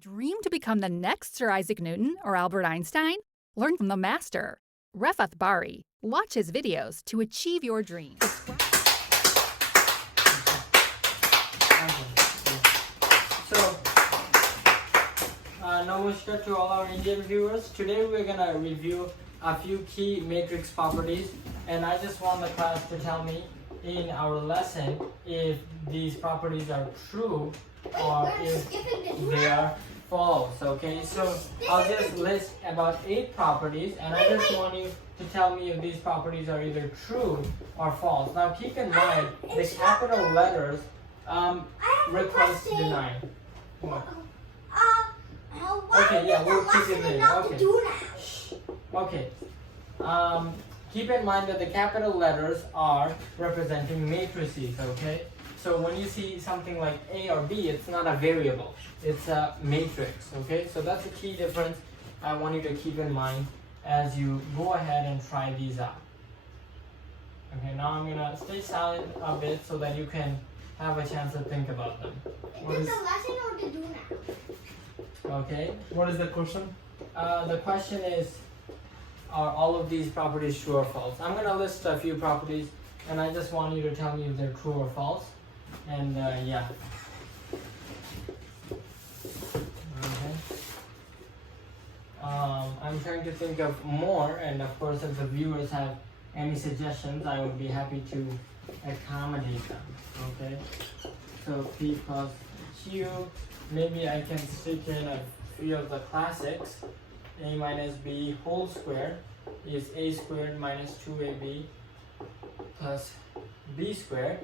Dream to become the next Sir Isaac Newton or Albert Einstein? Learn from the master, Refat Bari. Watch his videos to achieve your dreams. So, namaskar to all our Indian viewers. Today we're gonna review a few key matrix properties, and I just want the class to tell me in our lesson if these properties are true or if they are false. Okay, so I'll just list about 8 properties, and I just want you to tell me if these properties are either true or false. Now keep in mind the capital letters request deny. Okay, yeah, we'll keep it in. Okay. Okay. Keep in mind that the capital letters are representing matrices, okay? So when you see something like A or B, it's not a variable, it's a matrix, okay? So that's a key difference I want you to keep in mind as you go ahead and try these out. Okay, now I'm gonna stay silent a bit so that you can have a chance to think about them. Is it the lesson or the do now? Okay. What is the question? The question is, are all of these properties true or false? I'm going to list a few properties, and I just want you to tell me if they're true or false. And yeah. Okay. I'm trying to think of more, and of course, if the viewers have any suggestions, I would be happy to accommodate them. Okay. So P plus Q. Maybe I can stick in a few of the classics. A minus B whole square is A squared minus 2AB plus B squared.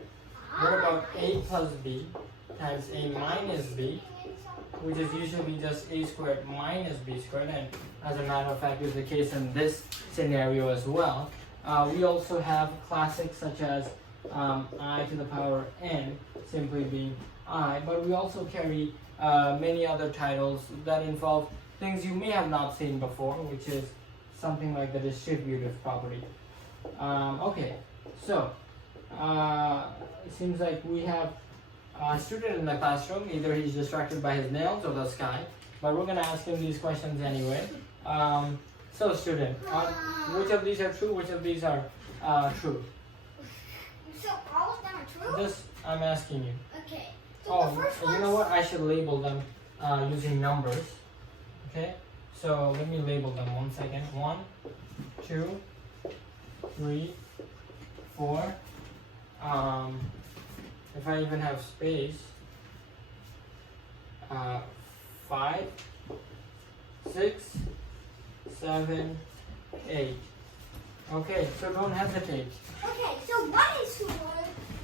What about A plus B times A minus B, which is usually just A squared minus B squared, and as a matter of fact is the case in this scenario as well. We also have classics such as I to the power n simply being I, but we also carry many other titles that involve things you may have not seen before, which is something like the distributive property. Okay, so it seems like we have a student in the classroom. Either he's distracted by his nails or the sky, but we're going to ask him these questions anyway. So student, which of these are true, which of these are true? So all of them are true? This I'm asking you. Okay. So the first you know what? I should label them using numbers. Okay, so let me label them 1 second. 1, 2, 3, 4. If I even have space, 5, 6, 7, 8. Okay, so don't hesitate. Okay, so one is true,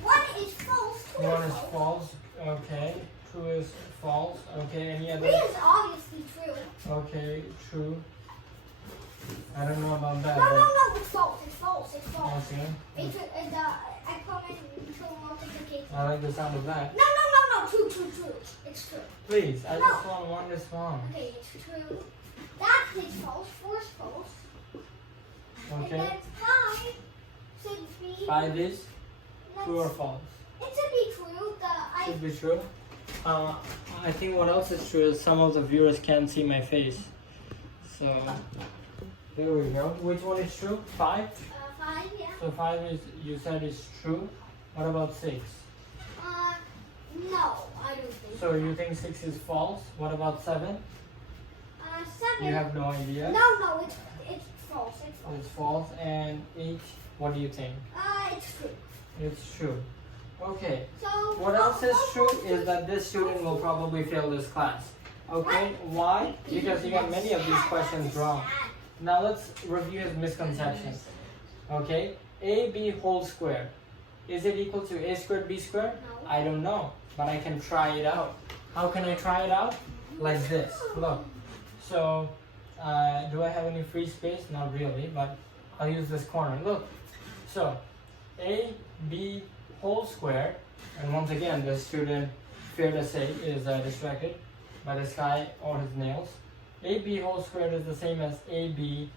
one is false, two One is is false. false. Okay, 2 is false. Okay, any other? 3 is obviously true. Okay, true. I don't know about that. No, it's false, it's false, it's false. Okay. The exponential multiplication. I like the sound of that. No, true. It's true. Please, I No. just want one response. Okay, it's true. That is false, 4 is false. Okay. And then 5 should be... 5 is true or false? It should be true. Should be true. I think what else is true is some of the viewers can't see my face. So, there we go. Which one is true? 5? 5, yeah. So 5 is, you said is true. What about 6? No, I don't think So you think 6 is false? What about 7? 7. You have no idea. No, it's false. It's false. It's false. And 8, what do you think? It's true. It's true. Okay. So What else is true is that this student will probably fail this class. Okay? Why? Because he got many of these questions wrong. Now let's review his misconceptions. Okay? AB whole square. Is it equal to A squared B squared? No. I don't know, but I can try it out. How can I try it out? Like this. Look. So, do I have any free space? Not really, but I'll use this corner. Look. So, AB whole square, and once again, the student, fair to say, is distracted by the sky or his nails. AB whole squared is the same as AB.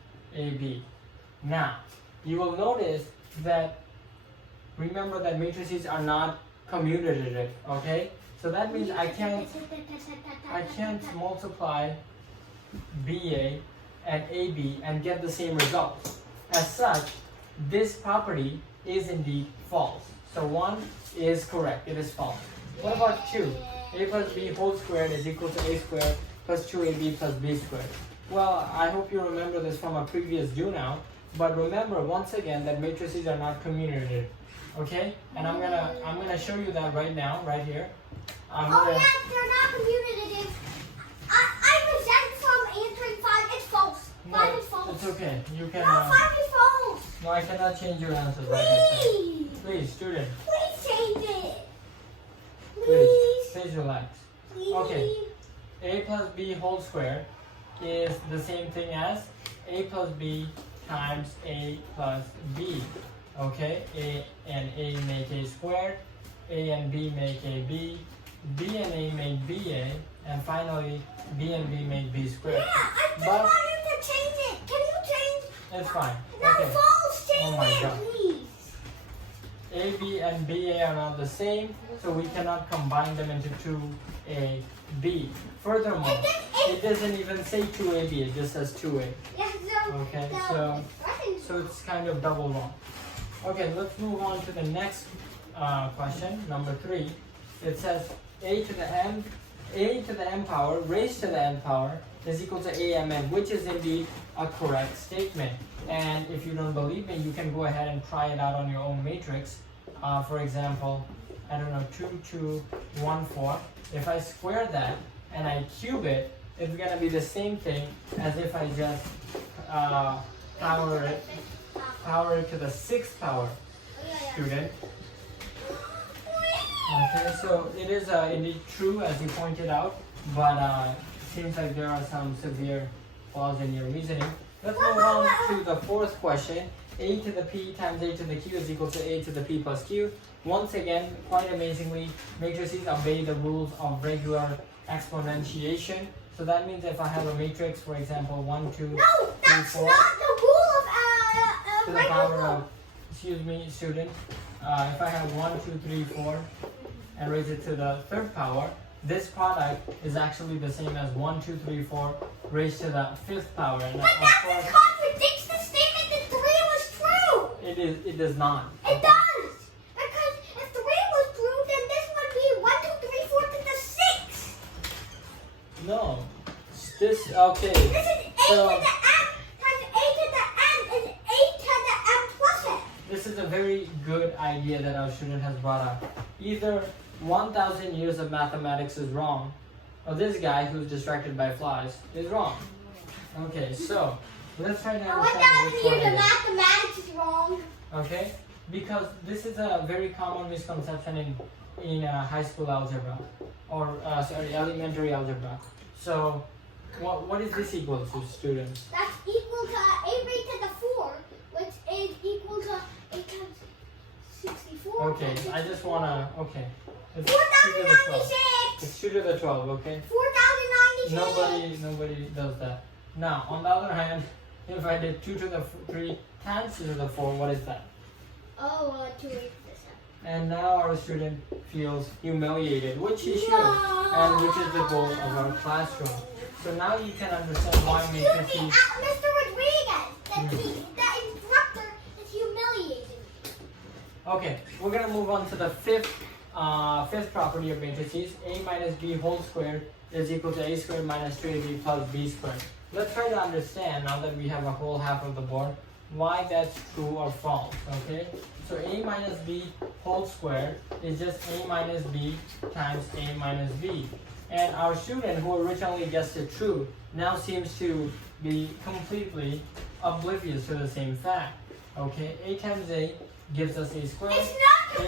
Now, you will notice that, remember that matrices are not commutative, okay? So that means I can't multiply BA and AB and get the same result. As such, this property is indeed false. So 1 is correct, it is false. What about 2? A plus B whole squared is equal to A squared plus 2AB plus B squared. Well, I hope you remember this from a previous do now, but remember once again that matrices are not commutative. Okay? And I'm gonna show you that right now, right here. Yeah, they're not commutative. I resent from answering 5. It's false. 5 is false. It's okay. You can. No, 5 is false. No, I cannot change your answers. Please. Please, student. Please change it. Please relax. Please. Okay. A plus B whole squared is the same thing as A plus B times A plus B. Okay, A and A make A squared, A and B make AB, B and A make BA, and finally B and B make B squared. Yeah, I just But wanted to change it. Can you change? it's fine. No, Okay. false. Change Oh my it, God. please. AB and BA are not the same, so we cannot combine them into 2AB. Furthermore, it doesn't even say 2AB, it just says 2A. Yeah, Okay, so so it's kind of double wrong. Okay, let's move on to the next question, number 3. It says a to the m power raised to the n power is equal to amn, which is indeed a correct statement. And if you don't believe me, you can go ahead and try it out on your own matrix. For example, I don't know, 2, 2, 1, 4. If I square that and I cube it, it's gonna be the same thing as if I just power it to the 6th power, student. Okay, so it is indeed true as you pointed out, but it seems like there are some severe flaws in your reasoning. Let's move on to the 4th question. A to the P times A to the Q is equal to A to the P plus Q. Once again, quite amazingly, matrices obey the rules of regular exponentiation. So that means if I have a matrix, for example, 1, 2, 3, 4. No, that's not the rule of to the power of, excuse me, student, if I have 1, 2, 3, 4 and raise it to the 3rd power, this product is actually the same as 1, 2, 3, 4 raised to the 5th power. And But that contradicts the statement that 3 was true. It does not. It does. Because if 3 was true, then this would be 1, 2, 3, 4 to the 6. No. This, okay. This is A So, to the M times A to the M is A to the M plus it. this is a very good idea that our student has brought up. Either 1,000 years of mathematics is wrong, or this guy who's distracted by flies is wrong. Okay, so let's try to understand which 1,000 one years it of is. mathematics is wrong. Okay, because this is a very common misconception in high school algebra, or elementary algebra. So, what is this equal to, students? That's equal to A raised to the 4, which is equal to 8 times 64. Okay, I just wanna. Okay, it's 2 to the 12. 4,096. It's 2 to the 12. Okay. 4,096. Nobody does that. Now, on the other hand, if I did 2 to the 3 times 2 to the 4, what is that? Oh, 2 raised to the 7. And now our student feels humiliated, which he should, and which is the goal of our classroom. So now you can understand why Excuse me, matrices. Mr. Rodriguez, the instructor is humiliating me. Okay, we're gonna move on to the fifth property of matrices. A minus B whole squared is equal to A squared minus 3AB plus B squared. Let's try to understand, now that we have a whole half of the board, why that's true or false, okay? So A minus B whole squared is just A minus B times A minus B. And our student who originally guessed it true now seems to be completely oblivious to the same fact. Okay, A times A gives us A squared. It's not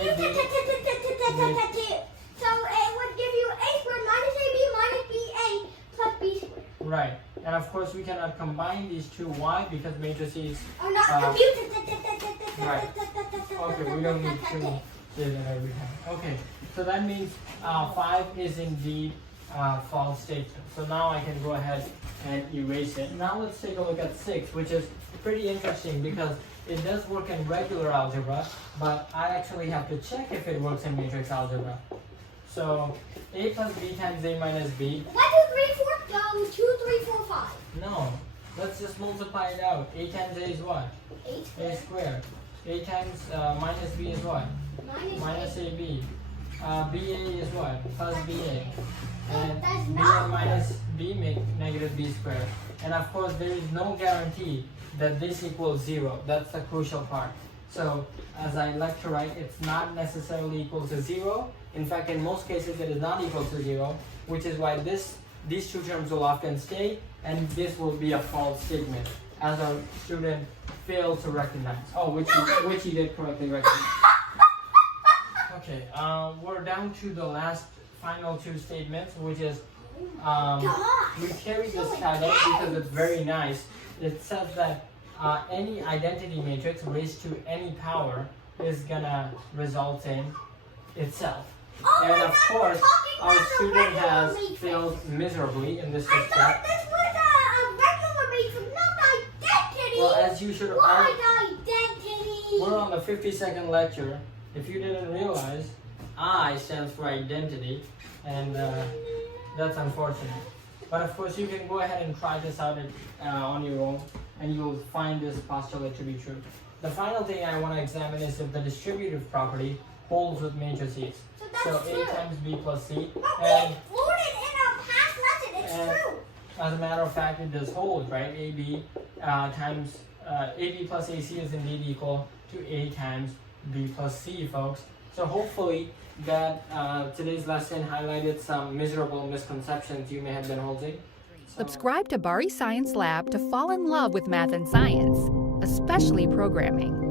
AB. so it would give you A squared minus AB minus BA plus B squared. Right, and of course we cannot combine these two. Why? Because matrices. Or not Right. Okay, we don't need to do that every time. Okay, so that means 5 is indeed a false statement. So now I can go ahead and erase it. Now let's take a look at 6, which is pretty interesting because it does work in regular algebra, but I actually have to check if it works in matrix algebra. So a plus b times a minus b. 1, 2, 3, 4. 2, 3, 4, 5. No, let's just multiply it out. A times a is what? 8. A squared. A times minus b is what? Minus ab. Ba is what? Plus ba. And That's ba not minus b make negative b squared. And of course, there is no guarantee that this equals 0. That's the crucial part. So, as I like to write, it's not necessarily equal to 0. In fact, in most cases, it is not equal to 0, which is why these two terms will often stay, and this will be a false statement, as our student failed to recognize. Oh, which he did correctly recognize. Okay, we're down to the last final two statements, which is we carry this title because it's very nice. It says that any identity matrix raised to any power is gonna result in itself. And of course, our student has failed miserably in this I thought respect. this was a regular matrix, not identity. Well, as you should have, What identity? we're on the 50-second lecture. If you didn't realize, I stands for identity, and that's unfortunate. But of course, you can go ahead and try this out on your own, and you'll find this postulate to be true. The final thing I want to examine is if the distributive property holds with matrices. So that's A true. times B plus C, But and we learned it in our past lesson. It's and- true. as a matter of fact, it does hold, right? AB times AB plus AC is indeed equal to A times B plus C, folks. So hopefully that today's lesson highlighted some miserable misconceptions you may have been holding. So- Subscribe to Bari Science Lab to fall in love with math and science, especially programming.